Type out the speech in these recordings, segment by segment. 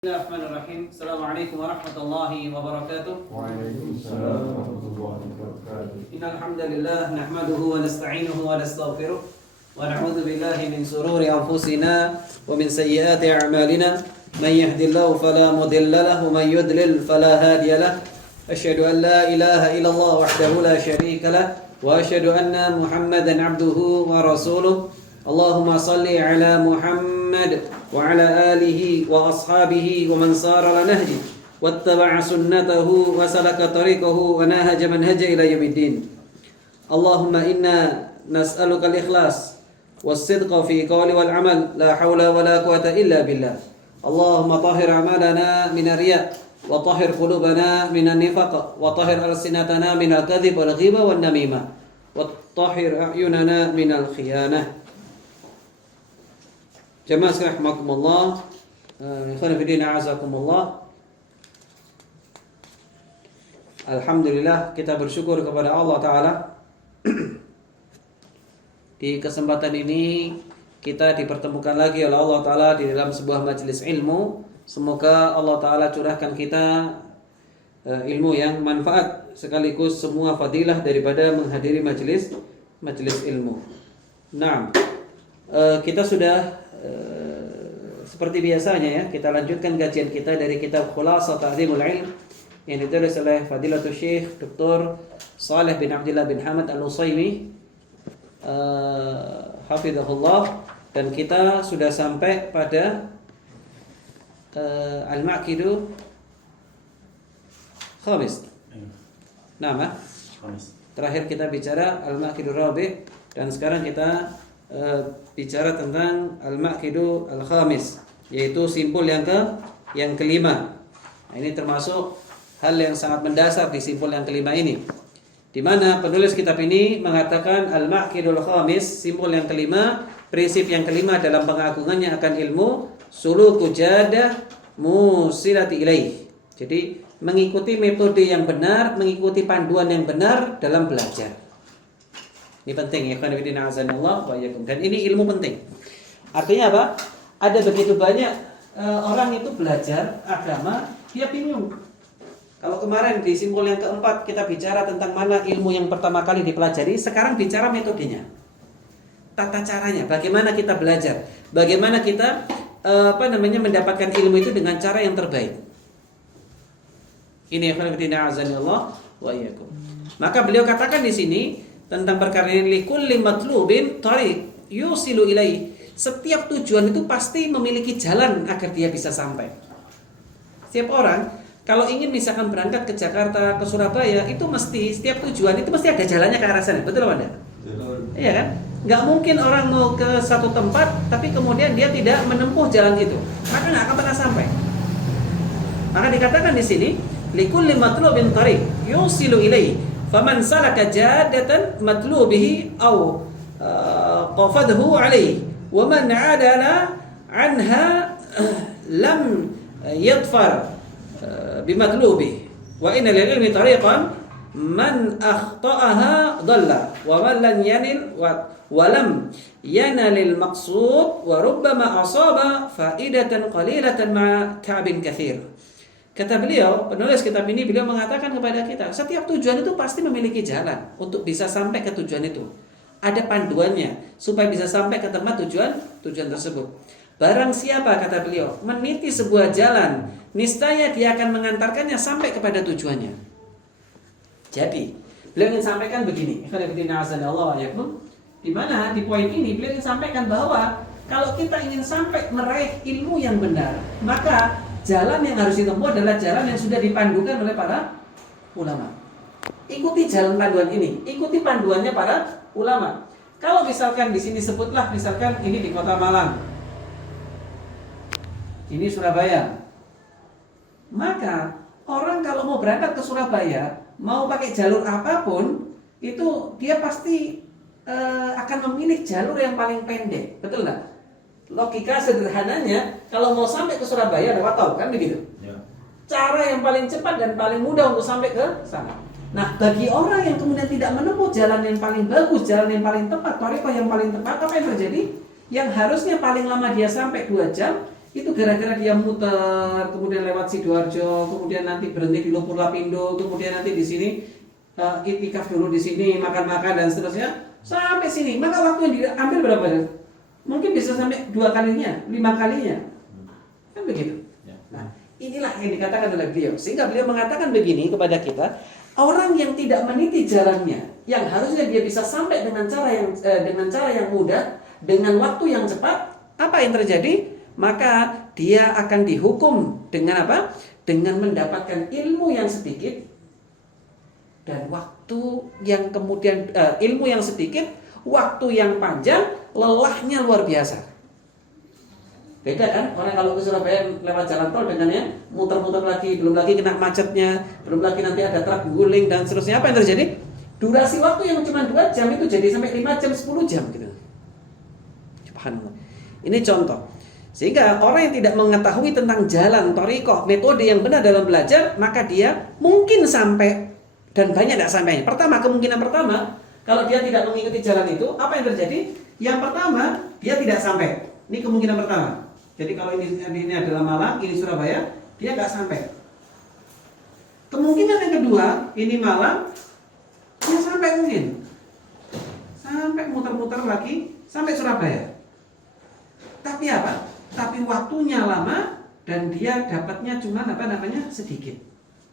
Bismillahirrahmanirrahim. Assalamualaikum warahmatullahi wabarakatuh. Waalaikumsalam warahmatullahi wabarakatuh. Innal hamdalillah nahmaduhu wa nasta'inuhu wa nastaghfiruh wa na'udzu billahi min shururi anfusina wa min sayyiati a'malina. Man yahdihillahu fala mudilla lahu wa man yudlil fala hadiya lahu. Asyhadu an la ilaha illallah wahdahu la syarika lahu wa asyhadu anna Muhammadan 'abduhu wa rasuluh. Allahumma shalli ala Muhammad wa ala alihi wa ashabihi wa man sara ala nahji wattaba'a sunnatahu wa salaka tariqahu wa nahaja manhaja ila yaumiddin. Allahumma inna nas'aluka al-ikhlas was-sidqa fi qawli wal amal la hawla wa la quwwata illa billah. Allahumma tahhir a'malana min ar-riya wa tahhir qulubana min an-nifaq wa tahhir alsinatana min al-kadhib wal ghiba wan namimah wa tahhir a'yunana min al-khiyanah. Jamaah sekalian rahimakumullah, ikhwan fillah a'azakumullah. Alhamdulillah, kita bersyukur kepada Allah Ta'ala. Di kesempatan ini kita dipertemukan lagi oleh Allah Ta'ala di dalam sebuah majelis ilmu. Semoga Allah Ta'ala curahkan kita ilmu yang manfaat sekaligus semua fadilah daripada menghadiri majelis ilmu. Nah, kita sudah seperti biasanya ya, kita lanjutkan kajian kita dari kitab Khulasah Ta'dhimul Ilm yang ditulis oleh Fadilatul Syekh Dr. Shalih bin Abdullah bin Hamad Al-Utsaimin hafizahullah, dan kita sudah sampai pada Al-Maqidu Khamis. Nama terakhir kita bicara Al-Maqidu Rabi', dan sekarang kita bicara tentang Al-Maqidu Al-Khamis, yaitu simpul yang kelima. Nah, ini termasuk hal yang sangat mendasar di simpul yang kelima ini, di mana penulis kitab ini mengatakan Al-Maqidul Khamis, simpul yang kelima, prinsip yang kelima dalam pengagungannya akan ilmu, suluku jadah musilati ilaih. Jadi mengikuti metode yang benar, mengikuti panduan yang benar dalam belajar. Ini penting ya, karena bidina azanillah wa iyyakum. Dan ini ilmu penting. Artinya apa? Ada begitu banyak orang itu belajar agama, dia bingung. Kalau kemarin di simpul yang keempat kita bicara tentang mana ilmu yang pertama kali dipelajari, sekarang bicara metodenya, tata caranya, bagaimana kita belajar, bagaimana kita mendapatkan ilmu itu dengan cara yang terbaik. Ini karena bidina azanillah wa iyyakum. Maka beliau katakan di sini tentang perkara ini, likulli matlubin tariq yusilu ilaihi. Setiap tujuan itu pasti memiliki jalan agar dia bisa sampai. Setiap orang kalau ingin misalkan berangkat ke Jakarta, ke Surabaya, itu mesti setiap tujuan itu mesti ada jalannya ke arah sana. Betul apa enggak? Betul. Iya kan? Enggak mungkin orang mau ke satu tempat tapi kemudian dia tidak menempuh jalan itu, maka enggak akan pernah sampai. Maka dikatakan di sini, likulli matlubin tariq yusilu ilaihi. Faman salaka jadatan matlubihi aw qafadhu alayhi wa man adala anha lam yadfar bimatlubihi wa inna lil ilmi tariqan man akhtaaha dhalla wa man lam yanil wa lam yanalil maqsud wa rubbama asaba faidatan qalilatan ma'a ta'bin katsir. Kata beliau, penulis kitab ini, beliau mengatakan kepada kita, setiap tujuan itu pasti memiliki jalan untuk bisa sampai ke tujuan itu. Ada panduannya supaya bisa sampai ke tempat tujuan tersebut. Barang siapa, kata beliau, meniti sebuah jalan, niscaya dia akan mengantarkannya sampai kepada tujuannya. Jadi, beliau ingin sampaikan begini, di mana di poin ini beliau ingin sampaikan bahwa kalau kita ingin sampai meraih ilmu yang benar, maka jalan yang harus ditempuh adalah jalan yang sudah dipandukan oleh para ulama. Ikuti jalan panduan ini, ikuti panduannya para ulama. Kalau misalkan di sini sebutlah, misalkan ini di Kota Malang, ini Surabaya, maka orang kalau mau berangkat ke Surabaya, mau pakai jalur apapun, itu dia pasti akan memilih jalur yang paling pendek, betul nggak? Logika sederhananya, kalau mau sampai ke Surabaya lewat tol, kan begitu? Ya. Cara yang paling cepat dan paling mudah untuk sampai ke sana. Nah, bagi orang yang kemudian tidak menempuh jalan yang paling bagus, jalan yang paling tepat, thariqah yang paling tepat, apa yang terjadi? Yang harusnya paling lama dia sampai 2 jam, Itu gara-gara dia muter, kemudian lewat Sidoarjo, kemudian nanti berhenti di Lumpur Lapindo, kemudian nanti di sini iktikaf dulu di sini, makan-makan dan seterusnya sampai sini. Maka waktu yang diambil berapa? Mungkin bisa sampai 2 kalinya, 5 kalinya. Kan begitu. Nah, inilah yang dikatakan oleh beliau. Sehingga beliau mengatakan begini kepada kita, orang yang tidak meniti jalannya, yang harusnya dia bisa sampai dengan cara yang mudah, dengan waktu yang cepat, apa yang terjadi? Maka dia akan dihukum dengan apa? Dengan mendapatkan ilmu yang sedikit dan waktu yang kemudian ilmu yang sedikit, waktu yang panjang, lelahnya luar biasa. Beda kan? Orang kalau ke Surabaya lewat jalan tol dengan yang muter-muter lagi, belum lagi kena macetnya, belum lagi nanti ada truk guling dan seterusnya. Apa yang terjadi? Durasi waktu yang cuma 2 jam itu jadi sampai 5 jam, 10 jam gitu. Subhanallah. Ini contoh. Sehingga orang yang tidak mengetahui tentang jalan, thariqah, metode yang benar dalam belajar, maka dia mungkin sampai dan banyak tidak sampainya. Kemungkinan pertama, kalau dia tidak mengikuti jalan itu, apa yang terjadi? Yang pertama, dia tidak sampai. Ini kemungkinan pertama. Jadi kalau ini adalah Malang, ini Surabaya, dia nggak sampai. Kemungkinan yang kedua, ini Malang, dia sampai mungkin. Sampai muter-muter lagi, sampai Surabaya. Tapi apa? Tapi waktunya lama dan dia dapatnya cuma sedikit.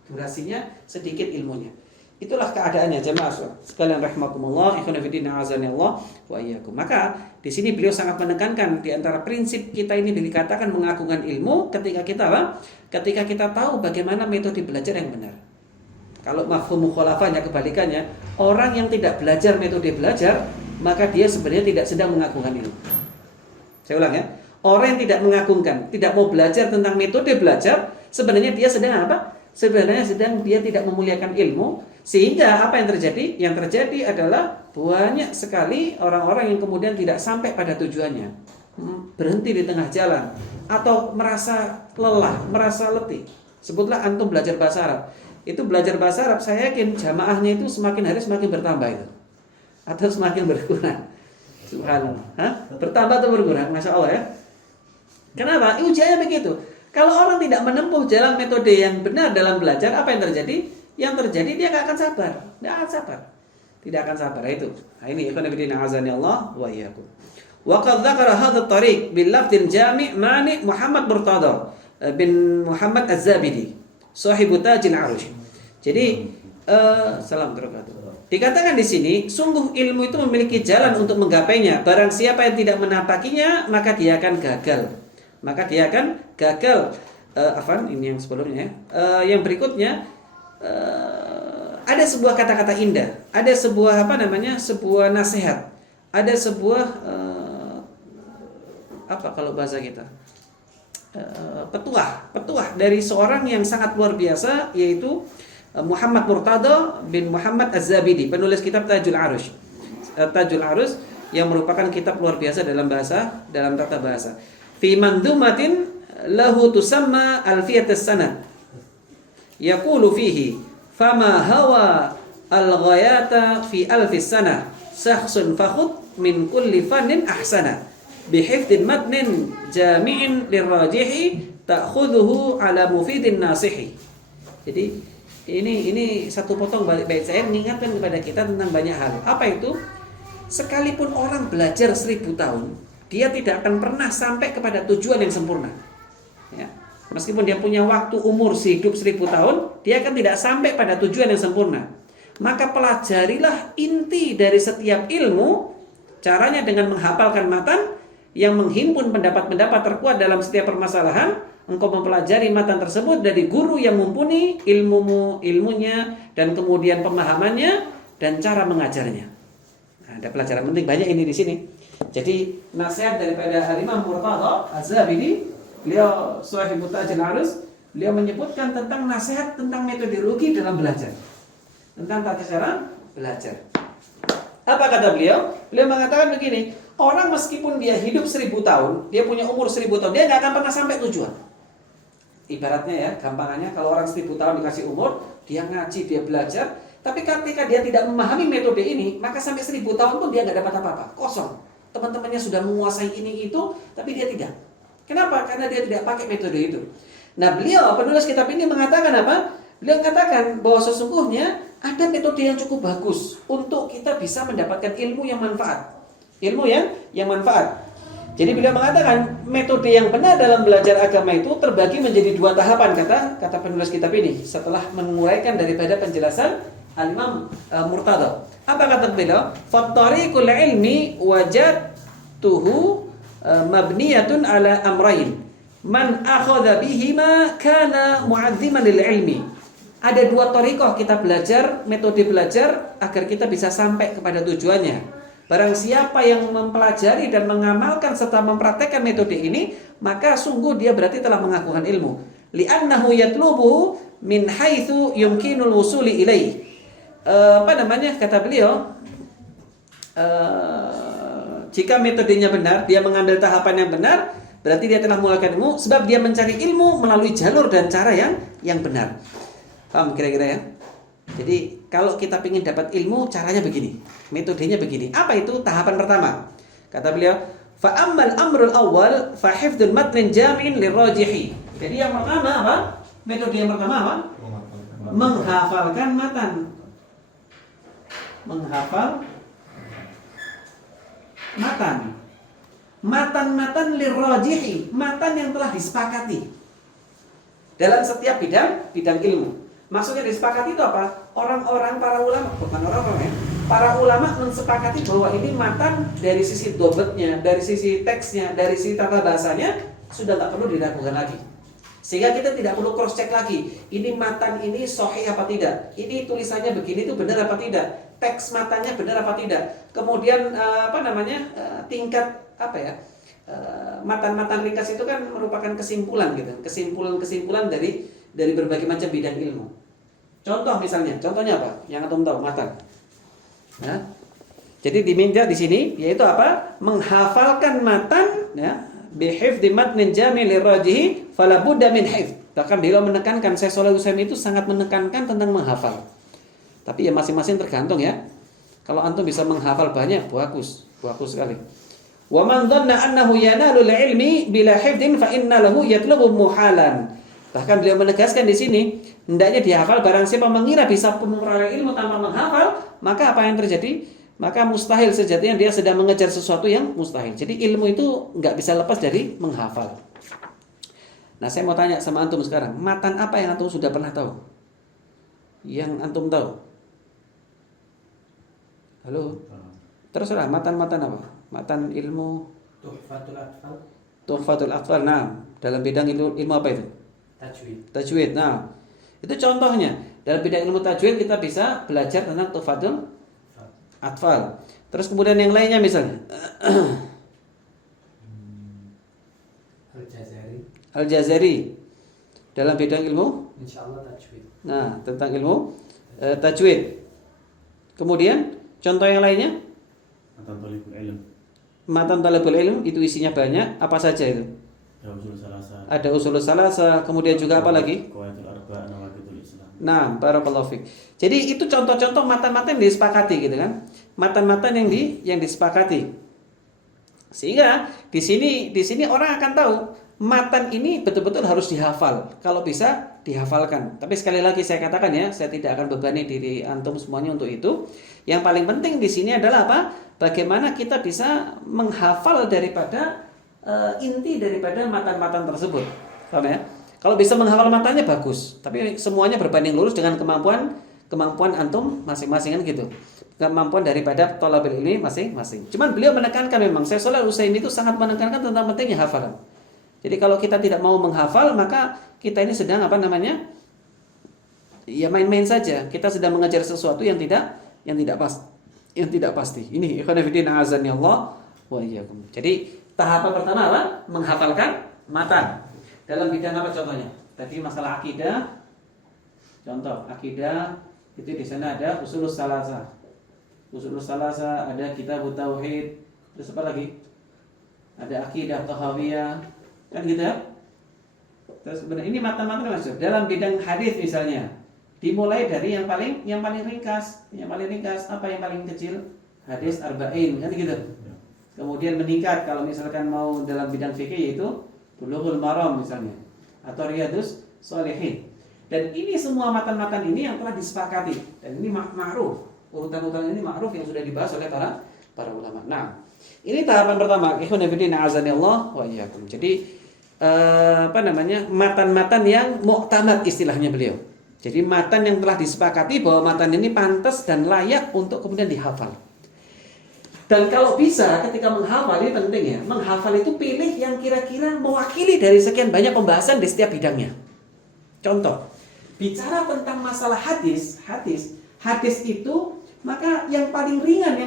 Durasinya sedikit, ilmunya. Itulah keadaannya jemaah sekalian rahimakumullah, ikhwan fillah azanillah wa iyyakum. Maka di sini beliau sangat menekankan di antara prinsip kita ini dikatakan mengagungkan ilmu ketika kita apa? Ketika kita tahu bagaimana metode belajar yang benar. Kalau mafhum mukhalafahnya kebalikannya, orang yang tidak belajar metode belajar, maka dia sebenarnya tidak sedang mengagungkan ilmu. Saya ulang ya. Orang yang tidak mengagungkan, tidak mau belajar tentang metode belajar, sebenarnya dia sedang apa? Sebenarnya sedang dia tidak memuliakan ilmu, sehingga apa yang terjadi? Yang terjadi adalah banyak sekali orang-orang yang kemudian tidak sampai pada tujuannya, berhenti di tengah jalan, atau merasa lelah, merasa letih. Sebutlah antum belajar bahasa Arab. Itu belajar bahasa Arab, saya yakin jamaahnya itu semakin hari semakin bertambah itu, atau semakin berkurang. Subhanallah. Bertambah atau berkurang? Masya Allah ya. Kenapa? Ujiannya begitu. Kalau orang tidak menempuh jalan metode yang benar dalam belajar, apa yang terjadi? Yang terjadi dia tidak akan sabar. Tidak akan sabar. Itu. Nah, ini ikhwan fillah azanillah wa iyyakum. Wa qad dzakara hadha at-tariq bil lafdh jami' mani Muhammad Murtada bin Muhammad Az-Zabidi, sahibu Tajil Arush. Jadi salam terbatas. Dikatakan di sini, sungguh ilmu itu memiliki jalan untuk menggapainya. Barang siapa yang tidak menapakinya, maka dia akan gagal. Ini yang sebelumnya. Yang berikutnya, ada sebuah kata-kata indah, ada sebuah sebuah nasihat, ada sebuah kalau bahasa kita, petuah dari seorang yang sangat luar biasa, yaitu Muhammad Murtada bin Muhammad Az-Zabidi, penulis kitab Tajul Arush. Tajul Arush yang merupakan kitab luar biasa dalam tata bahasa. Fi mandumatin lahu tusamma alfiyat as-sanad. Yaqulu fihi fama hawa al-ghayata fi alfis sana shakhsun fakhud min kulli fannin ahsana bihifdin matnin jami'in lirajihi ta'khudhuhu ala mufidin nasihi. Jadi ini satu potong bait saya mengingatkan kepada kita tentang banyak hal. Apa itu? Sekalipun orang belajar 1000 tahun, dia tidak akan pernah sampai kepada tujuan yang sempurna. Ya. Meskipun dia punya waktu umur hidup 1000 tahun, dia akan tidak sampai pada tujuan yang sempurna. Maka pelajarilah inti dari setiap ilmu, caranya dengan menghafalkan matan yang menghimpun pendapat-pendapat terkuat dalam setiap permasalahan. Engkau mempelajari matan tersebut dari guru yang mumpuni ilmunya dan kemudian pemahamannya dan cara mengajarnya. Nah, ada pelajaran penting banyak ini di sini. Jadi nasihat daripada Imam Murtada Az-Zabidi, beliau sahibu Tajil Arush, beliau menyebutkan tentang nasihat tentang metodologi dalam belajar, tentang tata cara belajar. Apa kata beliau? Beliau mengatakan begini, orang meskipun dia hidup 1000 tahun, dia punya umur 1000 tahun, dia nggak akan pernah sampai tujuan. Ibaratnya ya, gampangannya kalau orang 1000 tahun dikasih umur, dia ngaji, dia belajar, tapi ketika dia tidak memahami metode ini, maka sampai 1000 tahun pun dia nggak dapat apa-apa, kosong. Teman-temannya sudah menguasai ini itu, tapi dia tidak. Kenapa? Karena dia tidak pakai metode itu. Nah, beliau penulis kitab ini mengatakan apa? Beliau mengatakan bahwa sesungguhnya ada metode yang cukup bagus untuk kita bisa mendapatkan ilmu yang manfaat. Ilmu yang manfaat. Jadi beliau mengatakan metode yang benar dalam belajar agama itu terbagi menjadi 2 tahapan kata penulis kitab ini setelah menguraikan daripada penjelasan Al-Imam Murtada. Apa kata beliau? Fattariqul ilmi wajadtuhu mabniyatun ala amrayn. Man akhadha bihima kana mu'azziman lil ilmi. Ada 2 thariqah kita belajar, metode belajar agar kita bisa sampai kepada tujuannya. Barang siapa yang mempelajari dan mengamalkan serta mempraktekkan metode ini, maka sungguh dia berarti telah mengakukan ilmu. Li'annahu yatlubu min haitsu yumkinul wusuli ilaih. Kata beliau, jika metodenya benar, dia mengambil tahapan yang benar, berarti dia telah mengamalkan ilmu, sebab dia mencari ilmu melalui jalur dan cara yang benar. Paham kira-kira ya? Jadi kalau kita ingin dapat ilmu, caranya begini, metodenya begini. Apa itu? Tahapan pertama. Kata beliau, fa ammal amrul awwal fa hifdzul matnin jami'in lirajihi. Jadi yang pertama apa? Metode yang pertama apa? Menghafalkan matan. Menghafal matan. Matan-matan lirajihi, matan yang telah disepakati dalam setiap bidang ilmu. Maksudnya disepakati itu apa? Orang-orang, para ulama, bukan orang-orang ya, para ulama mensepakati bahwa ini matan dari sisi dobetnya, dari sisi teksnya, dari sisi tata bahasanya sudah nggak perlu diragukan lagi. Sehingga kita tidak perlu cross check lagi. Ini matan ini sahih apa tidak? Ini tulisannya begini itu benar apa tidak? Teks matanya benar apa tidak? Kemudian tingkat matan-matan ringkas itu kan merupakan kesimpulan gitu, kesimpulan dari berbagai macam bidang ilmu. Contohnya apa? Yang antum tahu, matan. Nah, jadi diminta di sini yaitu apa? Menghafalkan matan, ya, bihifdzi matnin jami' lirajihi fala budda min hifdz. Bahkan beliau menekankan, Syekh Shalih Al-Utsaimin itu sangat menekankan tentang menghafal. Tapi ya masing-masing tergantung ya. Kalau antum bisa menghafal banyak, bagus sekali. Wa man dhanna annahu yanalu al-ilmi bila hifdhin fa inna lahu yatlubu muhalan. Bahkan beliau menegaskan di sini, hendaknya dihafal. Barang siapa mengira bisa memperoleh ilmu tanpa menghafal, maka apa yang terjadi? Maka mustahil sejatinya dia sedang mengejar sesuatu yang mustahil. Jadi ilmu itu nggak bisa lepas dari menghafal. Nah, saya mau tanya sama antum sekarang, matan apa yang antum sudah pernah tahu? Yang antum tahu? Halo? Terserah, matan-matan apa? Matan ilmu Tuhfatul Atfal. Nah, dalam bidang ilmu apa itu? Tajwid. Nah, itu contohnya. Dalam bidang ilmu tajwid kita bisa belajar tentang Tuhfatul Atfal. Terus kemudian yang lainnya misalnya Al-Jazari dalam bidang ilmu insyaallah tajwid. Nah, tentang ilmu tajwid. Kemudian contoh yang lainnya Matan Talibul Ilm itu isinya banyak. Apa saja itu? Ada usulul salasa, kemudian juga apa lagi? Nah, barakallahu fik. Jadi itu contoh-contoh matan-matan yang disepakati gitu kan? Matan-matan yang disepakati. Sehingga di sini orang akan tahu matan ini betul-betul harus dihafal. Kalau bisa dihafalkan. Tapi sekali lagi saya katakan ya, saya tidak akan bebani diri antum semuanya untuk itu. Yang paling penting di sini adalah apa? Bagaimana kita bisa menghafal daripada inti daripada matan-matan tersebut. Paham ya? Kalau bisa menghafal matanya bagus, tapi semuanya berbanding lurus dengan kemampuan antum masing-masing kan gitu. Kemampuan daripada thalabul ilmi masing-masing. Cuman beliau menekankan memang Syekh Shalih Al-Utsaimin itu sangat menekankan tentang pentingnya hafalan. Jadi kalau kita tidak mau menghafal, maka kita ini sedang ya main-main saja. Kita sedang mengejar sesuatu yang tidak pasti. Ini ikhwan fillah azani Allah wa iyyakum. Jadi tahapan pertama apa? Menghafalkan matan. Dalam bidang apa contohnya? Tadi masalah akidah. Contoh akidah itu di sana ada usulus salasa. Ada kitabut tauhid. Terus apa lagi? Ada akidah tahawiyah. Kan gitu ya? Terus ini matan-matan masuk. Dalam bidang hadis misalnya, dimulai dari yang paling ringkas. Yang paling ringkas apa yang paling kecil? Hadis arba'in kan gitu. Kemudian meningkat kalau misalkan mau dalam bidang fikih yaitu Bulughul Maram misalnya, atau Riyadhus Shalihin. Dan ini semua matan-matan ini yang telah disepakati, dan ini ma'ruf. Urutan-urutan ini ma'ruf yang sudah dibahas oleh para ulama. Nah, ini tahapan pertama. Ikhwan fillah azanillah wa iyyakum. Jadi matan-matan yang mu'tamad istilahnya beliau. Jadi matan yang telah disepakati bahwa matan ini pantas dan layak untuk kemudian dihafal. Dan kalau bisa ketika menghafal, ini penting ya, menghafal itu pilih yang kira-kira mewakili dari sekian banyak pembahasan di setiap bidangnya. Contoh, bicara tentang masalah hadis itu maka yang paling ringan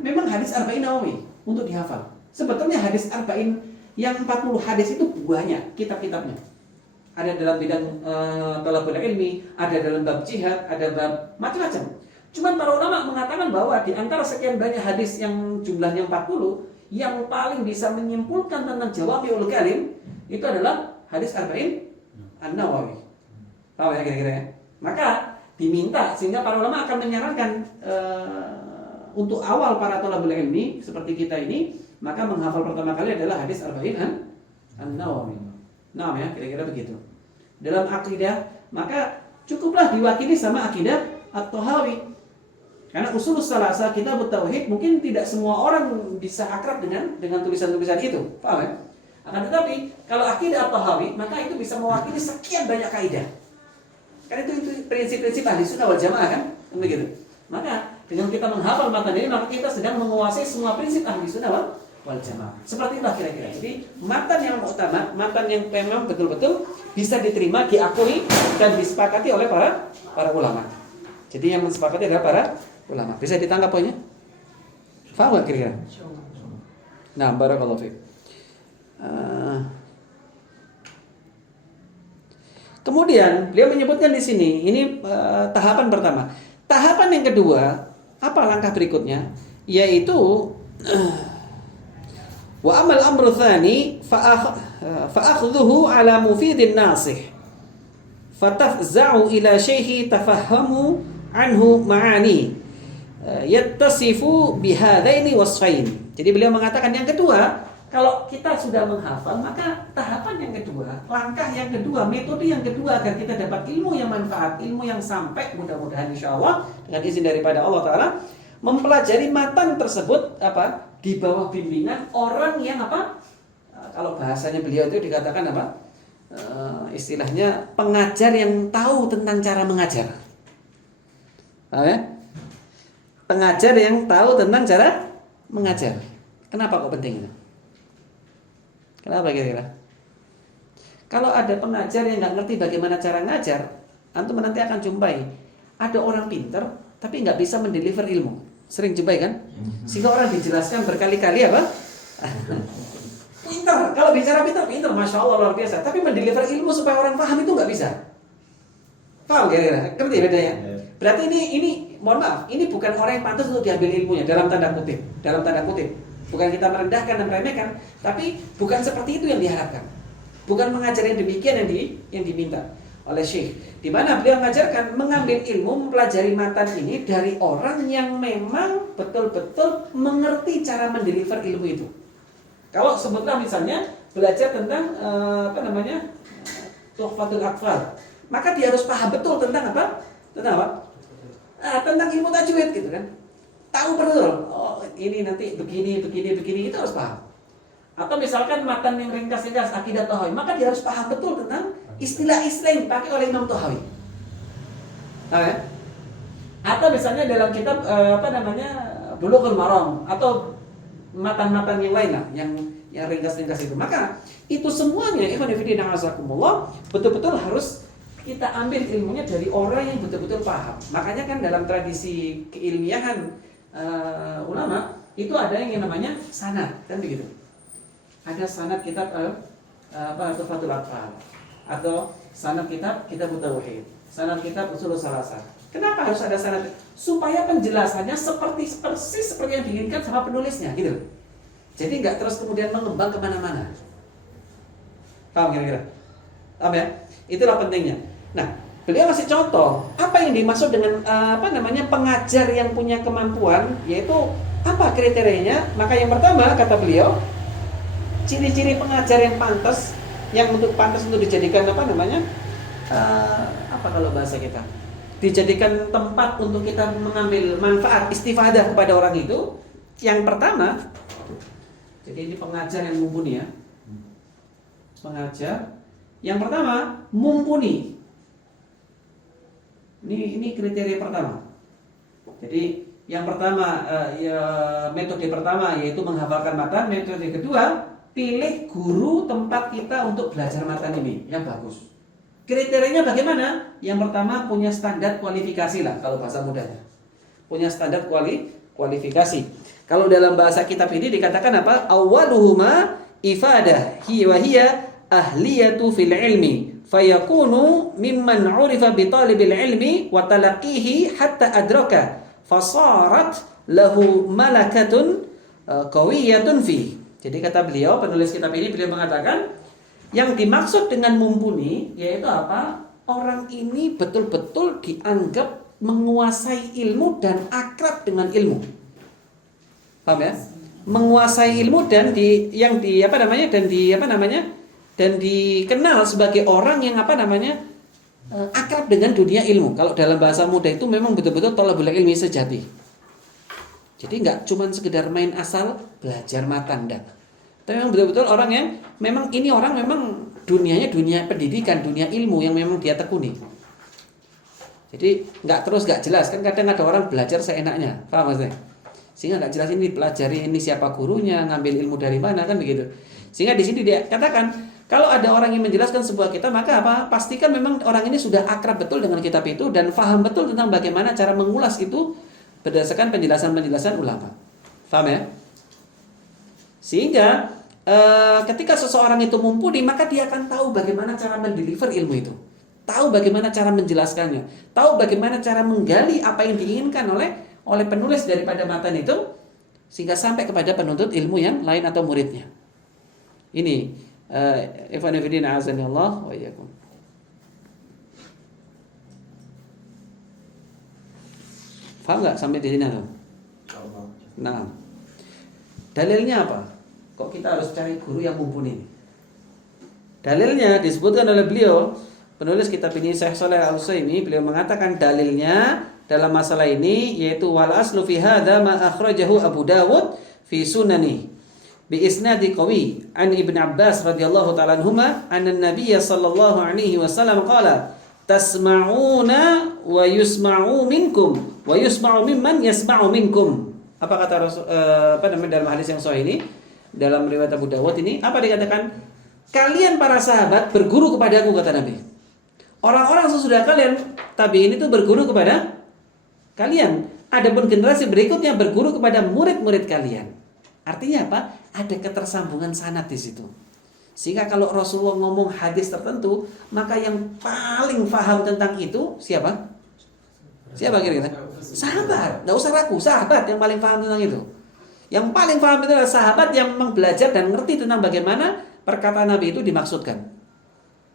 memang hadis Arba'in Nawawi untuk dihafal. Sebetulnya hadis Arba'in yang 40 hadis itu banyak kitab-kitabnya. Ada dalam bidang thalabul ilmi, ada dalam bab jihad, ada bab macam-macam. Cuman para ulama mengatakan bahwa di antara sekian banyak hadis yang jumlahnya 40, yang paling bisa menyimpulkan tentang Jawami'ul Kalim itu adalah hadis Arba'in An-Nawawi. Tahu ya kira-kira ya? Maka diminta, sehingga para ulama akan menyarankan untuk awal para thalabul ilmi seperti kita ini, maka menghafal pertama kali adalah hadis Arba'in An-Nawawi. Nah ya, kira-kira begitu. Dalam akidah, maka cukuplah diwakili sama akidah At-Tahawi. Karena usul salasa kitab tauhid mungkin tidak semua orang bisa akrab dengan tulisan-tulisan itu, paham ya? Akan tetapi kalau akidah At-Tahawi maka itu bisa mewakili sekian banyak kaidah. Karena itu prinsip-prinsip ahli sunnah wal jamaah kan, begitu. Maka dengan kita menghafal matan ini maka kita sedang menguasai semua prinsip ahli sunnah wal jamaah. Seperti itulah kira-kira. Jadi matan yang utama, matan yang memang betul-betul bisa diterima, diakui dan disepakati oleh para ulama. Jadi yang mensepakati adalah para ulama. Bisa ditangkap poinnya? Faham nggak kira-kira? Nah, barakallahu fiik. Kemudian beliau menyebutkan di sini, ini tahapan pertama. Tahapan yang kedua, apa langkah berikutnya? Yaitu wa amal amru tsani fa akhdhuhu ala mufidin nasih. Fatafza'u ila syaihi tafahhamu anhu ma'ani yattasifu bihadaini wasfain. Jadi beliau mengatakan yang kedua, kalau kita sudah menghafal, maka tahapan yang kedua, langkah yang kedua, metode yang kedua agar kita dapat ilmu yang manfaat, ilmu yang sampai mudah-mudahan insyaallah dengan izin daripada Allah Ta'ala, mempelajari matan tersebut di bawah bimbingan orang yang kalau bahasanya beliau itu dikatakan istilahnya pengajar yang tahu tentang cara mengajar. Paham ya? Pengajar yang tahu tentang cara mengajar. Kenapa kok penting itu? Kenapa kira-kira? Kalau ada pengajar yang nggak ngerti bagaimana cara ngajar, antum nanti akan jumpai ada orang pinter tapi nggak bisa mendeliver ilmu. Sering jumpai kan? Sehingga orang dijelaskan berkali-kali pinter, kalau bicara pinter, masya Allah luar biasa. Tapi mendeliver ilmu supaya orang paham itu nggak bisa. Paham kira-kira? Ngerti bedanya? Berarti ini mohon maaf, ini bukan orang yang pantas untuk diambil ilmunya dalam tanda kutip. Bukan kita merendahkan dan meremehkan, tapi bukan seperti itu yang diharapkan. Bukan mengajar yang demikian yang diminta oleh Syekh. Di mana beliau mengajarkan mengambil ilmu, mempelajari matan ini dari orang yang memang betul-betul mengerti cara mendeliver ilmu itu. Kalau sebutlah misalnya belajar tentang Tuhfatul Atfal, maka dia harus paham betul tentang apa? Tentang ilmu tajwid gitu kan. Tahu betul, oh ini nanti begini itu harus paham. Atau misalkan matan yang ringkas-ringkas akidah Tahawi, maka dia harus paham betul tentang istilah-istilah yang dipakai oleh Imam Tahawi. Atau misalnya dalam kitab Bulughul Maram atau matan-matan yang lain lah, yang ringkas-ringkas itu. Maka itu semuanya ikhwan fillah azakumullah betul-betul harus kita ambil ilmunya dari orang yang betul-betul paham. Makanya kan dalam tradisi keilmiahan ulama itu ada yang namanya sanad, kan begitu. Ada sanad kitab Tuhfatul Atfal atau sanad kitab Tauhid, sanad kitab Ushul Salasah. Kenapa harus ada sanad? Supaya penjelasannya persis seperti yang diinginkan sama penulisnya, gitu. Jadi nggak terus kemudian mengembang kemana-mana. Paham kira-kira? Paham ya? Itulah pentingnya. Nah, beliau kasih contoh apa yang dimaksud dengan pengajar yang punya kemampuan, yaitu apa kriterianya? Maka yang pertama kata beliau, ciri-ciri pengajar yang pantas, yang pantas untuk dijadikan apa namanya? Apa kalau bahasa kita? Dijadikan tempat untuk kita mengambil manfaat istifadah kepada orang itu. Yang pertama, jadi ini pengajar yang mumpuni ya. Pengajar yang pertama mumpuni. Ini kriteria pertama. Jadi yang pertama metode pertama yaitu menghafalkan matan. Metode kedua, pilih guru tempat kita untuk belajar matan ini yang bagus. Kriterianya bagaimana? Yang pertama punya standar kualifikasi lah kalau bahasa mudanya. Punya standar kualifikasi. Kalau dalam bahasa kitab ini dikatakan apa? Awwaluhuma ifadah hiya ahliyatu fil ilmi fayakunu mimman 'urifa bi talibil ilmi wa talaqihi hatta adraka fasarat lahu malakatun qawiyatun fi. Jadi kata beliau, penulis kitab ini, beliau mengatakan yang dimaksud dengan mumpuni yaitu apa? Orang ini betul-betul dianggap menguasai ilmu dan akrab dengan ilmu. Paham ya? Menguasai ilmu dan dikenal sebagai orang yang akrab dengan dunia ilmu. Kalau dalam bahasa muda itu memang betul-betul thalabul ilmi sejati. Jadi nggak cuma sekedar main asal belajar matan, enggak. Tapi memang betul-betul orang yang memang dunianya dunia pendidikan, dunia ilmu yang memang dia tekuni. Jadi nggak jelas kan, kadang ada orang belajar seenaknya, paham maksudnya? Sehingga nggak jelas ini pelajari ini siapa gurunya, ngambil ilmu dari mana kan begitu. Sehingga di sini dia katakan kalau ada orang yang menjelaskan sebuah kitab maka apa? Pastikan memang orang ini sudah akrab betul dengan kitab itu dan faham betul tentang bagaimana cara mengulas itu berdasarkan penjelasan-penjelasan ulama. Paham ya? Sehingga ketika seseorang itu mumpuni maka dia akan tahu bagaimana cara mendeliver ilmu itu, tahu bagaimana cara menjelaskannya, tahu bagaimana cara menggali apa yang diinginkan oleh penulis daripada matan itu sehingga sampai kepada penuntut ilmu yang lain atau muridnya. Ini ikhwan fillah azanillah wa iyyakum. Faham nggak sampai di sini? Nah, dalilnya apa? Kok kita harus cari guru yang mumpuni? Dalilnya disebutkan oleh beliau, penulis kitab ini Syekh Shalih Al-Utsaimin, beliau mengatakan dalilnya dalam masalah ini yaitu wal aslu fi hadza ma akhrajahu Abu Dawud fi sunani bi isnadi qawi an Ibnu Abbas radhiyallahu ta'ala anhuma anna an-nabiy sallallahu alaihi wasallam qala tasma'una wa yusma'u minkum wa yusma'u mimman yasma'u minkum. Apa kata dalam hadis yang sahih ini? Dalam riwayat Abu Dawud ini apa dikatakan? Kalian para sahabat berguru kepadaku, kata Nabi. Orang-orang sesudah kalian tabi'in itu berguru kepada kalian. Adapun generasi berikutnya berguru kepada murid-murid kalian. Artinya apa? Ada ketersambungan sanad di situ. Sehingga kalau Rasulullah ngomong hadis tertentu, maka yang paling paham tentang itu siapa? Siapa kira-kira? Sahabat. Nggak usah ragu, sahabat yang paling paham tentang itu. Yang paling paham itu adalah sahabat yang memang belajar dan ngerti tentang bagaimana perkataan Nabi itu dimaksudkan.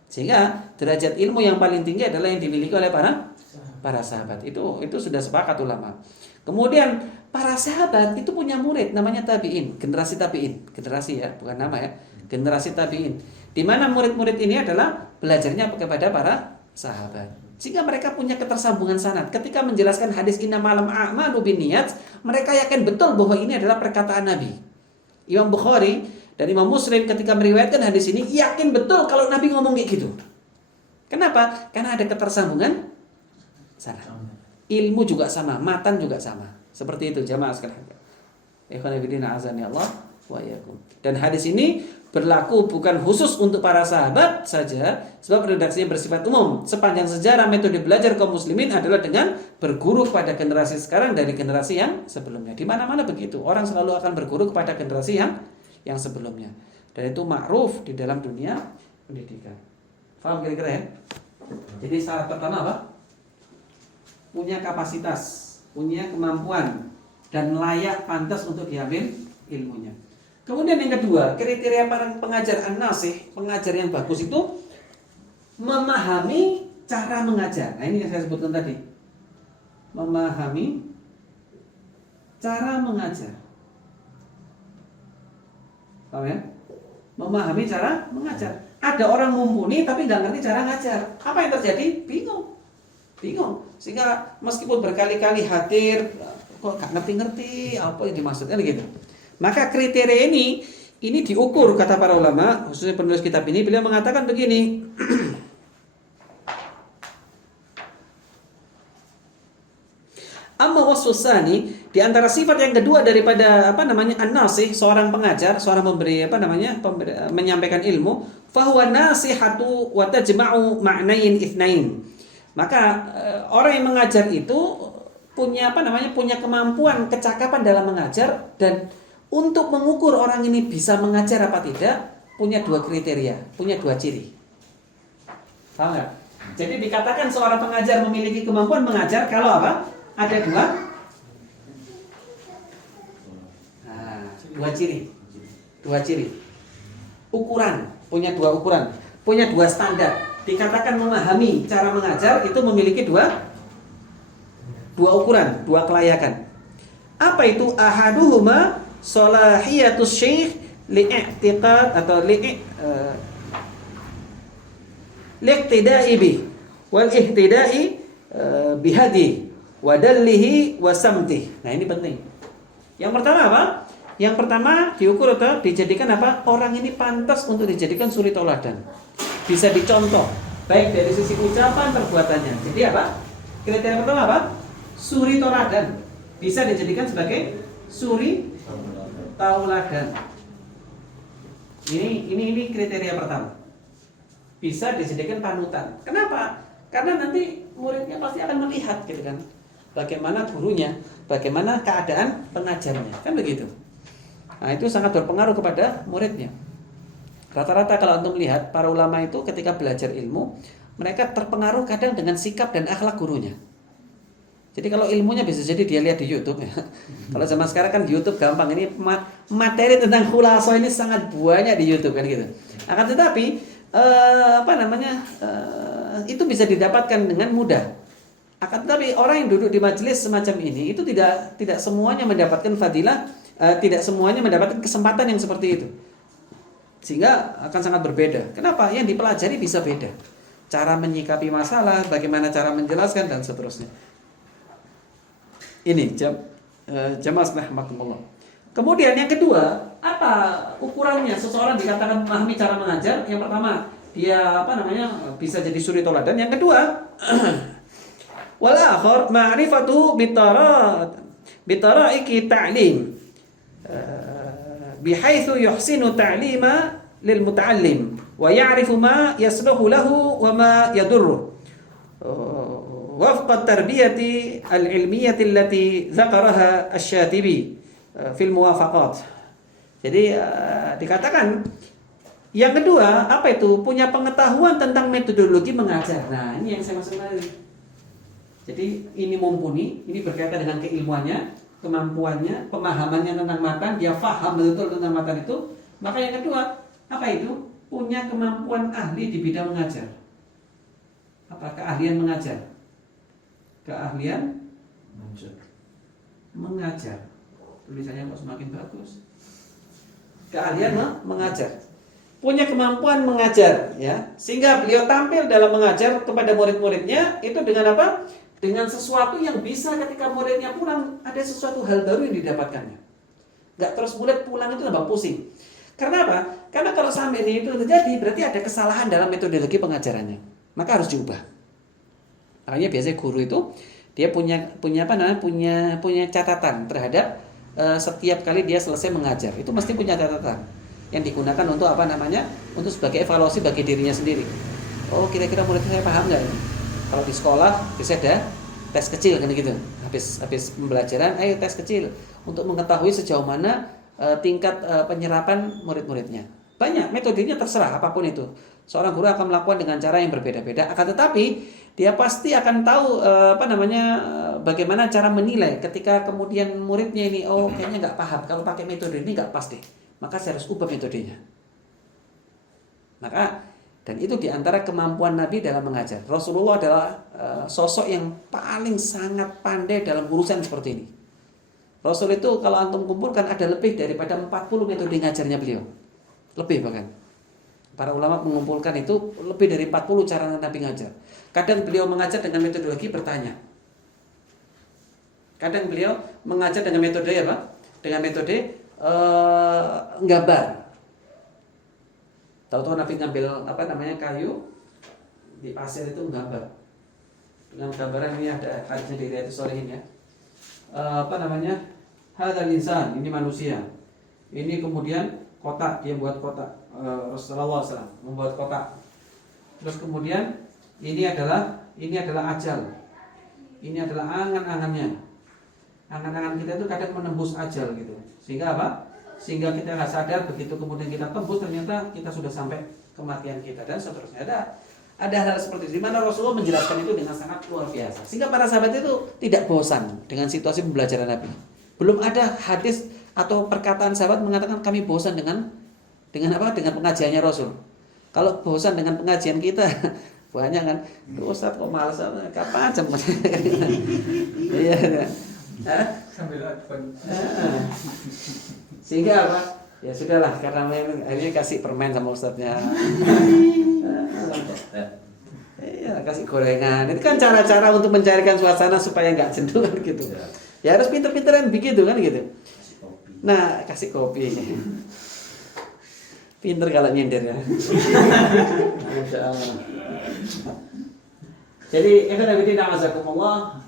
Sehingga derajat ilmu yang paling tinggi adalah yang dimiliki oleh para sahabat. Itu sudah sepakat ulama. Kemudian para sahabat itu punya murid namanya tabi'in, generasi tabi'in, generasi ya, bukan nama ya, generasi tabi'in. Di mana murid-murid ini adalah belajarnya kepada para sahabat. Sehingga mereka punya ketersambungan sanad. Ketika menjelaskan hadis innamal a'malu binniyat, mereka yakin betul bahwa ini adalah perkataan Nabi. Imam Bukhari dan Imam Muslim ketika meriwayatkan hadis ini yakin betul kalau Nabi ngomong kayak gitu. Kenapa? Karena ada ketersambungan sanad. Ilmu juga sama, matan juga sama. Seperti itu jamaah sekalian. Ikhwan fillah azani Allah wa iyyakum. Dan hadis ini berlaku bukan khusus untuk para sahabat saja, sebab redaksinya bersifat umum. Sepanjang sejarah metode belajar kaum muslimin adalah dengan berguru kepada generasi sekarang dari generasi yang sebelumnya. Di mana-mana begitu, orang selalu akan berguru kepada generasi yang sebelumnya. Dan itu ma'ruf di dalam dunia pendidikan. Paham kira-kira ya? Jadi syarat pertama apa? Punya kapasitas, punya kemampuan dan layak pantas untuk diambil ilmunya. Kemudian yang kedua, kriteria para pengajar an-nasih, pengajar yang bagus itu memahami cara mengajar. Nah ini yang saya sebutkan tadi. Memahami cara mengajar. Paham ya? memahami cara mengajar. Ada orang mumpuni tapi nggak ngerti cara ngajar. Apa yang terjadi? Bingung. Sehingga meskipun berkali-kali hadir, kok nggak ngerti-ngerti apa yang dimaksudkan gitu. Maka kriteria ini diukur kata para ulama, khususnya penulis kitab ini, beliau mengatakan begini. Amma wasfusani, di antara sifat yang kedua daripada an-nasih, seorang pengajar, seorang pemberi menyampaikan ilmu, fahuwa nasihatu wa tajma'u ma'nain itsnain. Maka orang yang mengajar itu punya punya kemampuan, kecakapan dalam mengajar, dan untuk mengukur orang ini bisa mengajar apa tidak, punya dua kriteria, punya dua ciri. Paham nggak? Jadi dikatakan seorang pengajar memiliki kemampuan mengajar kalau apa? Ada dua ciri. Ukuran, punya dua ukuran, punya dua standar. Dikatakan memahami cara mengajar itu memiliki dua ukuran, dua kelayakan. Apa itu? Ahaduhuma salahiyatus syekh li'i'tiqad atau li'tida'i bih wal ihtida'i bihadi wadallihi wasamtih. Nah, ini penting. Yang pertama apa? Yang pertama diukur atau dijadikan apa? Orang ini pantas untuk dijadikan suri tauladan. Bisa dicontoh baik dari sisi ucapan perbuatannya. Jadi apa? Kriteria pertama apa? Suri tauladan. Bisa dijadikan sebagai suri tauladan. Ini kriteria pertama. Bisa dijadikan panutan. Kenapa? Karena nanti muridnya pasti akan melihat gitu kan. Bagaimana gurunya, bagaimana keadaan pengajarnya, kan begitu. Nah, itu sangat berpengaruh kepada muridnya. Rata-rata kalau untuk melihat para ulama itu ketika belajar ilmu, mereka terpengaruh kadang dengan sikap dan akhlak gurunya. Jadi kalau ilmunya bisa jadi dia lihat di YouTube ya. Kalau zaman sekarang kan di YouTube gampang, ini materi tentang khulaso ini sangat banyak di YouTube kan gitu. Akan tetapi itu bisa didapatkan dengan mudah. Akan tetapi orang yang duduk di majelis semacam ini itu tidak semuanya mendapatkan fadilah, tidak semuanya mendapatkan kesempatan yang seperti itu. Sehingga akan sangat berbeda. Kenapa? Yang dipelajari bisa beda. Cara menyikapi masalah, bagaimana cara menjelaskan dan seterusnya. Ini jamaah rahmatullah. Kemudian yang kedua, apa ukurannya seseorang dikatakan memahami cara mengajar? Yang pertama, dia bisa jadi suri tauladan. Yang kedua, wal akhar ma'rifatu bitaraiki ta'lim bihaitsu yuhsinu ta'lima lil muta'allim wa ya'rifu ma yasluhu lahu wa ma yadurru wafqa tarbiyati al-ilmiyati allati dzakaraha asy-Syatibi fil muwafaqat. Jadi dikatakan yang kedua, apa itu? Punya pengetahuan tentang metodologi mengajar. Nah, ini yang saya maksud tadi. Jadi ini mumpuni, ini berkaitan dengan keilmuannya, kemampuannya, pemahamannya tentang matan, dia faham betul tentang matan itu. Maka yang kedua, apa itu? Punya kemampuan ahli di bidang mengajar. Apa keahlian mengajar? Keahlian mengajar. Tulisannya kok semakin bagus. Keahlian mengajar. Punya kemampuan mengajar ya. Sehingga beliau tampil dalam mengajar kepada murid-muridnya itu dengan apa? Dengan sesuatu yang bisa ketika muridnya pulang ada sesuatu hal baru yang didapatkannya. Gak terus murid pulang itu tambah pusing. Karena apa? Karena kalau sampai ini itu terjadi berarti ada kesalahan dalam metodologi pengajarannya. Maka harus diubah. Makanya biasanya guru itu dia punya catatan terhadap setiap kali dia selesai mengajar. Itu mesti punya catatan yang digunakan untuk untuk sebagai evaluasi bagi dirinya sendiri. Oh, kira-kira murid saya paham nggak? Kalau di sekolah biasanya ada tes kecil kan gitu. Habis pembelajaran, ayo tes kecil untuk mengetahui sejauh mana tingkat penyerapan murid-muridnya. Banyak metodenya terserah apapun itu. Seorang guru akan melakukan dengan cara yang berbeda-beda. Akan tetapi dia pasti akan tahu bagaimana cara menilai ketika kemudian muridnya ini kayaknya nggak paham. Kalau pakai metode ini nggak pasti. Maka saya harus ubah metodenya. Dan itu diantara kemampuan Nabi dalam mengajar. Rasulullah adalah sosok yang paling sangat pandai dalam urusan seperti ini. Rasul itu kalau antum kumpulkan ada lebih daripada 40 metode ngajarnya beliau. Lebih bahkan. Para ulama mengumpulkan itu lebih dari 40 cara Nabi ngajar. Kadang beliau mengajar dengan metodologi bertanya. Kadang beliau mengajar dengan metode apa? Dengan metode nggambar. Tahu-tahu Nabi ngambil kayu di pasir itu nggambar. Dengan gambaran ini ada hadisnya di Riyadhus Shalihin ya. Hadzal insan, ini manusia. Ini kemudian kotak, dia buat kotak. Rasulullah SAW membuat kotak. Terus kemudian ini adalah ajal. Ini adalah angan-angannya. Angan-angan kita itu kadang menembus ajal gitu. Sehingga apa? Sehingga kita nggak sadar, begitu kemudian kita tembus ternyata kita sudah sampai kematian kita dan seterusnya. Ada hal seperti itu, di mana Rasulullah menjelaskan itu dengan sangat luar biasa. Sehingga para sahabat itu tidak bosan dengan situasi pembelajaran Nabi. Belum ada hadis atau perkataan sahabat mengatakan kami bosan dengan pengajiannya Rasul. Kalau bosan dengan pengajian kita banyak kan, Ustaz kok malas, kapan jam? Iya. Sambil advent. Sehingga apa? Ya sudahlah, karena akhirnya kasih permen sama ustadznya. Iya, kasih gorengan. Itu kan cara-cara untuk mencairkan suasana supaya nggak jenuh kan gitu. Ya harus pinter-pinteran begitu kan gitu. Nah, kasih kopi. Pinter kalau nyindir ya. Masya Allah. Jadi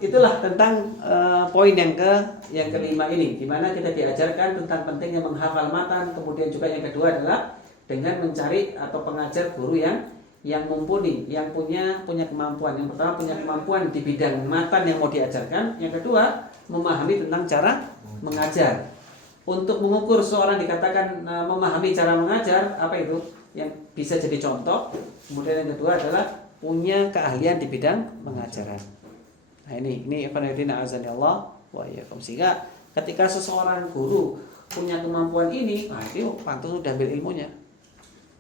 itulah tentang poin yang kelima ini, di mana kita diajarkan tentang pentingnya menghafal matan. Kemudian juga yang kedua adalah dengan mencari atau pengajar guru yang mumpuni, yang punya kemampuan. Yang pertama punya kemampuan di bidang matan yang mau diajarkan. Yang kedua memahami tentang cara mengajar. Untuk mengukur seorang dikatakan memahami cara mengajar, apa itu? Yang bisa jadi contoh. Kemudian yang kedua adalah punya keahlian di bidang pengajaran. Nah ini ikhwanifidina azanillah wa iyyakum. Sehingga ketika seseorang guru punya kemampuan ini, itu pantas sudah ambil ilmunya.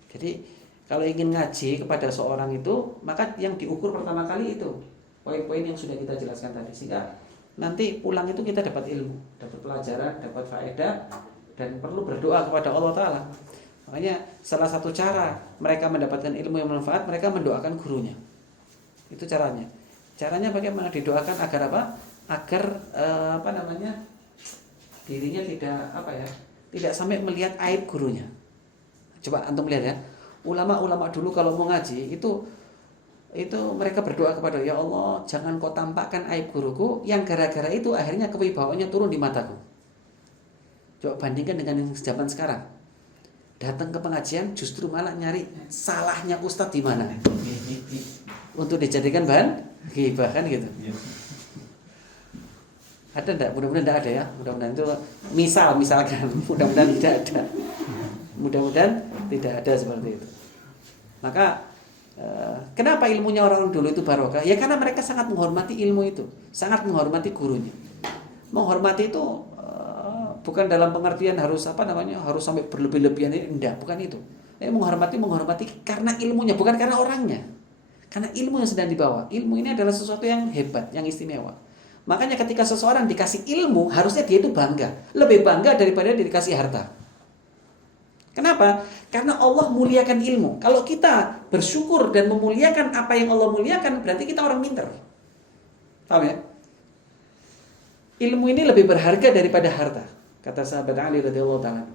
Jadi kalau ingin ngaji kepada seorang itu, maka yang diukur pertama kali itu poin-poin yang sudah kita jelaskan tadi. Sehingga nanti pulang itu kita dapat ilmu, dapat pelajaran, dapat faedah, dan perlu berdoa kepada Allah Ta'ala. Makanya salah satu cara mereka mendapatkan ilmu yang bermanfaat, mereka mendoakan gurunya. Itu caranya. Caranya bagaimana? Didoakan agar apa? Agar dirinya tidak sampai melihat aib gurunya. Coba antum lihat ya. Ulama-ulama dulu kalau mau ngaji itu mereka berdoa kepada ya Allah, jangan kau tampakkan aib guruku yang gara-gara itu akhirnya kewibawaannya turun di mataku. Coba bandingkan dengan zaman sekarang. Datang ke pengajian justru malah nyari salahnya ustadz di mana untuk dijadikan bahan ghibah kan gitu. Ada enggak? Mudah-mudahan enggak ada ya. Mudah-mudahan itu misalkan mudah-mudahan tidak ada. Mudah-mudahan tidak ada seperti itu. Maka kenapa ilmunya orang dulu itu barokah? Ya karena mereka sangat menghormati ilmu itu, sangat menghormati gurunya. Menghormati itu bukan dalam pengertian harus harus sampai berlebih-lebihan, enggak, bukan itu. Menghormati karena ilmunya, bukan karena orangnya. Karena ilmu yang sedang dibawa. Ilmu ini adalah sesuatu yang hebat, yang istimewa. Makanya ketika seseorang dikasih ilmu, harusnya dia itu bangga. Lebih bangga daripada dikasih harta. Kenapa? Karena Allah muliakan ilmu. Kalau kita bersyukur dan memuliakan apa yang Allah muliakan, berarti kita orang pintar. Paham ya? Ilmu ini lebih berharga daripada harta. Kata sahabat Ali radhiyallahu ta'ala.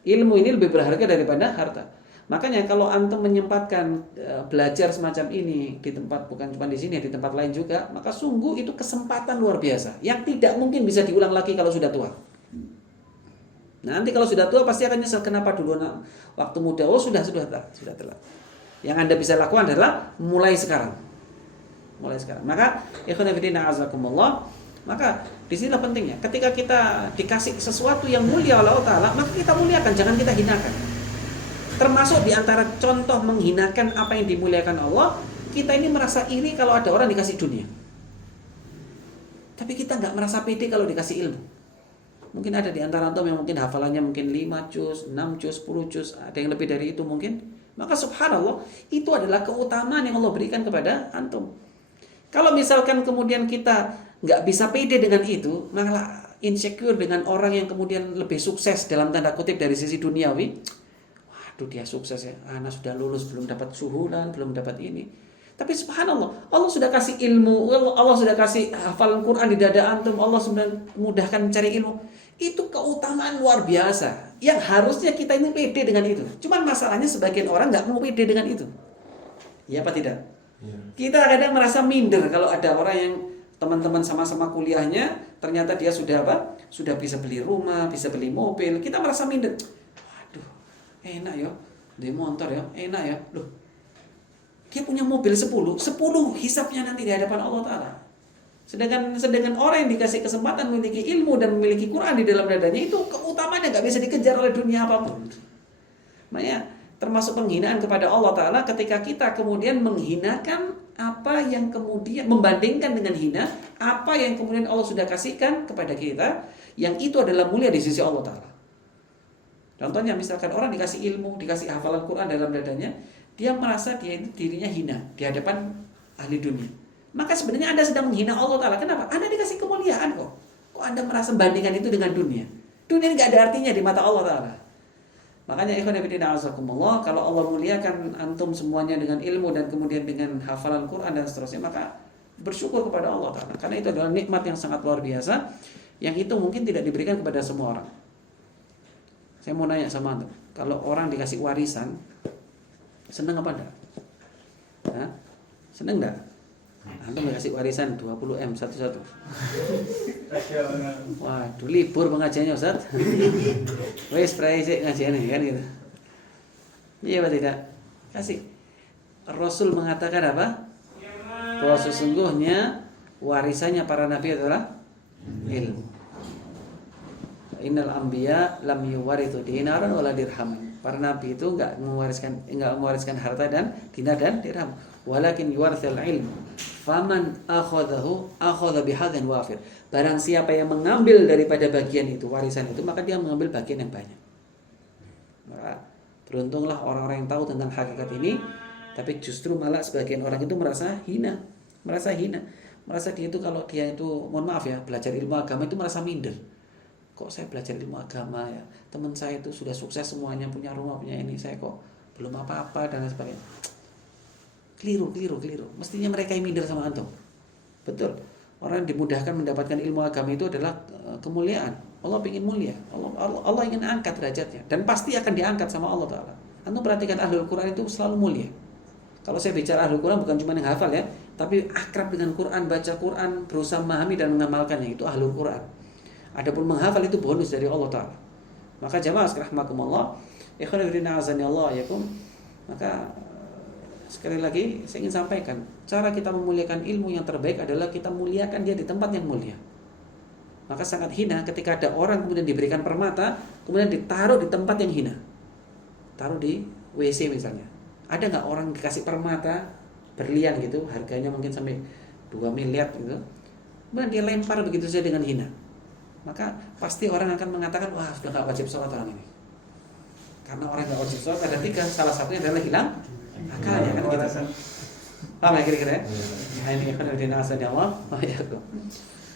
Ilmu ini lebih berharga daripada harta. Makanya kalau antum menyempatkan belajar semacam ini di tempat, bukan cuma di sini, di tempat lain juga, maka sungguh itu kesempatan luar biasa yang tidak mungkin bisa diulang lagi kalau sudah tua. Nanti kalau sudah tua pasti akan nyesel, kenapa dulu waktu muda sudah telat. Yang Anda bisa lakukan adalah mulai sekarang. Maka ikhwan fillah azakumullah. Maka disinilah pentingnya. Ketika kita dikasih sesuatu yang mulia oleh Allah Ta'ala, maka kita muliakan, jangan kita hinakan. Termasuk diantara contoh menghinakan apa yang dimuliakan Allah, kita ini merasa iri kalau ada orang dikasih dunia. Tapi kita nggak merasa pede kalau dikasih ilmu. Mungkin ada di antara antum yang mungkin hafalannya mungkin 5 juz, 6 juz, 10 juz, ada yang lebih dari itu mungkin. Maka subhanallah, itu adalah keutamaan yang Allah berikan kepada antum. Kalau misalkan kemudian kita nggak bisa pede dengan itu, malah insecure dengan orang yang kemudian lebih sukses dalam tanda kutip dari sisi duniawi, Waduh, dia sukses ya. Anak sudah lulus, belum dapat suhulan, belum dapat ini. Tapi subhanallah, Allah sudah kasih ilmu, Allah sudah kasih hafalan Quran di dada antum, Allah sudah mudahkan mencari ilmu. Itu keutamaan luar biasa yang harusnya kita ini pede dengan itu. Cuman masalahnya sebagian orang nggak mau pede dengan itu. Ya apa tidak? Ya. Kita kadang merasa minder kalau ada orang yang teman-teman sama-sama kuliahnya ternyata dia sudah apa? Sudah bisa beli rumah, bisa beli mobil. Kita merasa minder. Waduh, enak ya. Dia motor ya, enak ya. Loh, dia punya mobil 10 hisapnya nanti di hadapan Allah Ta'ala. Sedangkan orang yang dikasih kesempatan memiliki ilmu dan memiliki Quran di dalam dadanya, itu keutamaannya nggak bisa dikejar oleh dunia apapun. Makanya termasuk penghinaan kepada Allah Ta'ala ketika kita kemudian menghinakan apa yang kemudian membandingkan dengan hina apa yang kemudian Allah sudah kasihkan kepada kita, yang itu adalah mulia di sisi Allah Ta'ala. Contohnya misalkan orang dikasih ilmu, dikasih hafalan Quran dalam dadanya, dia merasa dia itu dirinya hina di hadapan ahli dunia. Maka sebenarnya Anda sedang menghina Allah Ta'ala. Kenapa? Anda dikasih kemuliaan kok. Kok Anda merasa bandingkan itu dengan dunia? Dunia ini gak ada artinya di mata Allah Ta'ala. Makanya ikhwan fillah a'azakumullah, kalau Allah muliakan antum semuanya dengan ilmu dan kemudian dengan hafalan Quran dan seterusnya, maka bersyukur kepada Allah Ta'ala. Karena itu adalah nikmat yang sangat luar biasa, yang itu mungkin tidak diberikan kepada semua orang. Saya mau nanya sama antum, kalau orang dikasih warisan, seneng apa enggak? Hah? Seneng enggak? Antum dikasih warisan 20M satu-satu. Waduh, libur pengajiannya Ustaz. Wes pray sik ngajiannya kan gitu. Iya apa tidak? Kasih. Rasul mengatakan apa? Bahwa sesungguhnya warisannya para nabi adalah ilmu. Innal anbiya lam yuwarithu dinaran wala dirhaman. Para nabi itu enggak mewariskan harta dan dinar dan dirham, walakin yuwarithul ilm. Faman akhadahu akhadha bihadzin wafir. Barang siapa yang mengambil daripada bagian itu, warisan itu, maka dia mengambil bagian yang banyak. Maka beruntunglah orang-orang yang tahu tentang hakikat ini, tapi justru malah sebagian orang itu merasa hina, merasa dia itu kalau dia itu, mohon maaf ya, belajar ilmu agama itu merasa minder. Kok saya belajar ilmu agama ya, teman saya itu sudah sukses semuanya, punya rumah, punya ini, saya kok belum apa-apa dan lain sebagainya. Keliru. Mestinya mereka yang minder sama antum. Betul. Orang yang dimudahkan mendapatkan ilmu agama itu adalah kemuliaan. Allah ingin mulia. Allah ingin angkat derajatnya, dan pasti akan diangkat sama Allah Ta'ala. Antum perhatikan ahlul Quran itu selalu mulia. Kalau saya bicara ahlul Quran bukan cuma yang hafal ya, tapi akrab dengan Quran, baca Quran, berusaha memahami dan mengamalkannya, itu ahlul Quran. Adapun menghafal itu bonus dari Allah Ta'ala. Maka jamaah rahimakumullah, ikhwan fillah azanillahu yakum, maka sekali lagi saya ingin sampaikan, cara kita memuliakan ilmu yang terbaik adalah kita muliakan dia di tempat yang mulia. Maka sangat hina ketika ada orang kemudian diberikan permata, kemudian ditaruh di tempat yang hina. Taruh di WC misalnya. Ada nggak orang dikasih permata berlian gitu, harganya mungkin sampai 2 miliar gitu, kemudian dia lempar begitu saja dengan hina? Maka pasti orang akan mengatakan, wah sudah nggak wajib sholat orang ini. Karena orang nggak wajib sholat ada 3, salah satunya adalah hilang akalnya kan gitu. Paham ya kira-kira ya? Nah ini kan udah asal Allah.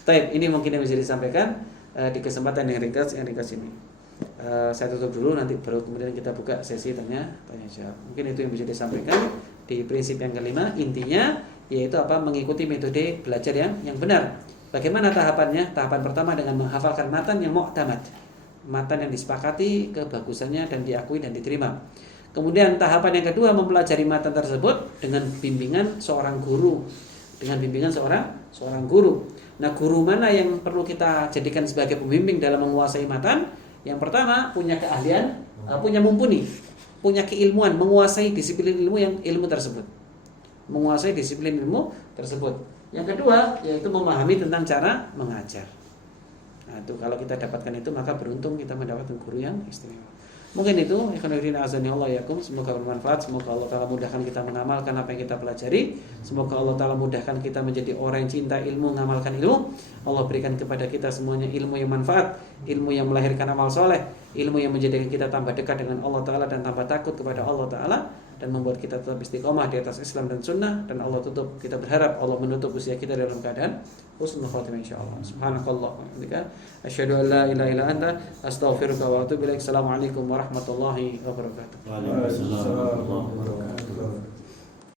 Baik, ini mungkin yang bisa disampaikan di kesempatan yang ringkas ini. Saya tutup dulu, nanti baru kemudian kita buka sesi tanya jawab. Mungkin itu yang bisa disampaikan di prinsip yang kelima. Intinya yaitu apa? Mengikuti metode belajar yang benar. Bagaimana tahapannya? Tahapan pertama dengan menghafalkan matan yang mu'tamad, matan yang disepakati kebagusannya dan diakui dan diterima. Kemudian tahapan yang kedua mempelajari matan tersebut dengan bimbingan seorang guru, Nah, guru mana yang perlu kita jadikan sebagai pembimbing dalam menguasai matan? Yang pertama, punya keahlian, punya mumpuni, punya keilmuan, menguasai disiplin ilmu tersebut. Yang kedua, yaitu memahami tentang cara mengajar. Nah, itu kalau kita dapatkan itu, maka beruntung kita mendapatkan guru yang istimewa. Mungkin itu, ikhwanuddin azanillahu yakum, semoga bermanfaat, semoga Allah Ta'ala mudahkan kita mengamalkan apa yang kita pelajari, semoga Allah Ta'ala mudahkan kita menjadi orang yang cinta ilmu, mengamalkan ilmu. Allah berikan kepada kita semuanya ilmu yang manfaat, ilmu yang melahirkan amal soleh, ilmu yang menjadikan kita tambah dekat dengan Allah Ta'ala dan tambah takut kepada Allah Ta'ala. dan membuat kita tetap istiqomah di atas Islam dan Sunnah. Dan Allah tutup, kita berharap Allah menutup usia kita dalam keadaan husnul khotimah insyaallah. Subhanakallah wa bihamdika asyhadu an la ilaha illa anta astaghfiruka wa atubu ilaik. Assalamualaikum warahmatullahi wabarakatuh. Waalaikumsalam warahmatullahi wabarakatuh.